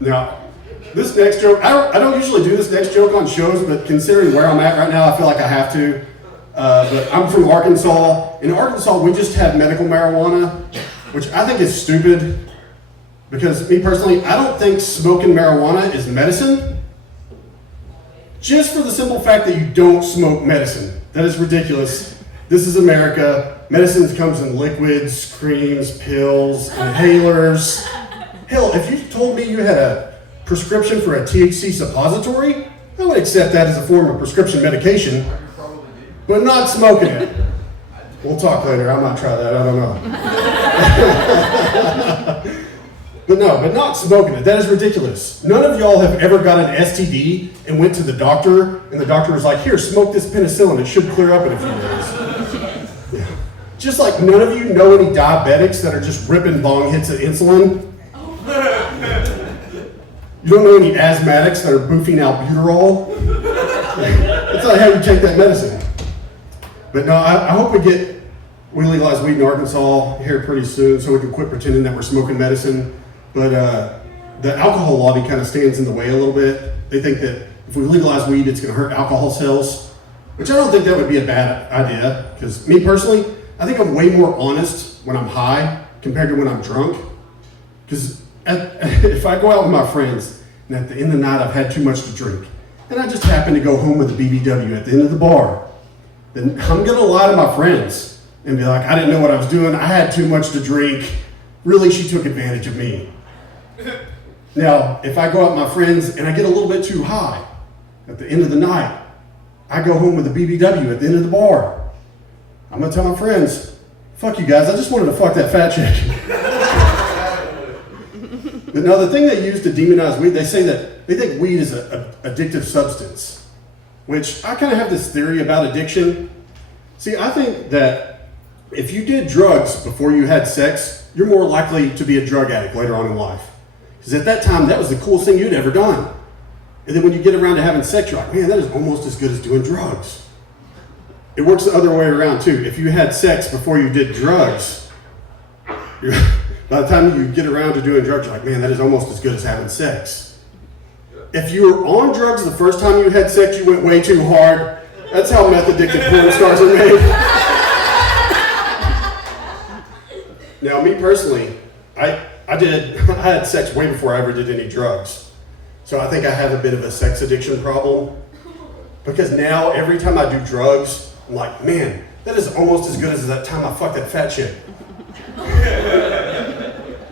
Now, this next joke, I don't usually do this next joke on shows, but considering where I'm at right now, I feel like I have to. But I'm from Arkansas. In Arkansas, we just have medical marijuana, which I think is stupid. Because me personally, I don't think smoking marijuana is medicine. Just for the simple fact that you don't smoke medicine. That is ridiculous. This is America. Medicine comes in liquids, creams, pills, inhalers. Hell, if you told me you had a prescription for a THC suppository, I would accept that as a form of prescription medication, but not smoking it. We'll talk later. I might try that. I don't know. But not smoking it. That is ridiculous. None of y'all have ever got an STD and went to the doctor, and the doctor was like, here, smoke this penicillin. It should clear up in a few days. Yeah. Just like none of you know any diabetics that are just ripping bong hits of insulin. You don't know any asthmatics that are boofing albuterol. That's not how you take that medicine. But no, I hope we legalize weed in Arkansas here pretty soon so we can quit pretending that we're smoking medicine. But the alcohol lobby kind of stands in the way a little bit. They think that if we legalize weed, it's going to hurt alcohol sales, which I don't think that would be a bad idea. Because me personally, I think I'm way more honest when I'm high compared to when I'm drunk. Because if I go out with my friends and at the end of the night I've had too much to drink, and I just happen to go home with a BBW at the end of the bar, then I'm going to lie to my friends and be like, I didn't know what I was doing. I had too much to drink. Really, she took advantage of me. Now, if I go out with my friends and I get a little bit too high at the end of the night, I go home with a BBW at the end of the bar. I'm going to tell my friends, fuck you guys, I just wanted to fuck that fat chick. But now the thing they use to demonize weed, they say that they think weed is an addictive substance, which I kind of have this theory about addiction. See, I think that if you did drugs before you had sex, you're more likely to be a drug addict later on in life. Because at that time, that was the coolest thing you'd ever done. And then when you get around to having sex, you're like, man, that is almost as good as doing drugs. It works the other way around too. If you had sex before you did drugs, by the time you get around to doing drugs, you're like, man, that is almost as good as having sex. If you were on drugs the first time you had sex, you went way too hard. That's how meth addicted porn stars are made. Now, me personally, I had sex way before I ever did any drugs. So I think I have a bit of a sex addiction problem. Because now, every time I do drugs, I'm like, man, that is almost as good as that time I fucked that fat chick.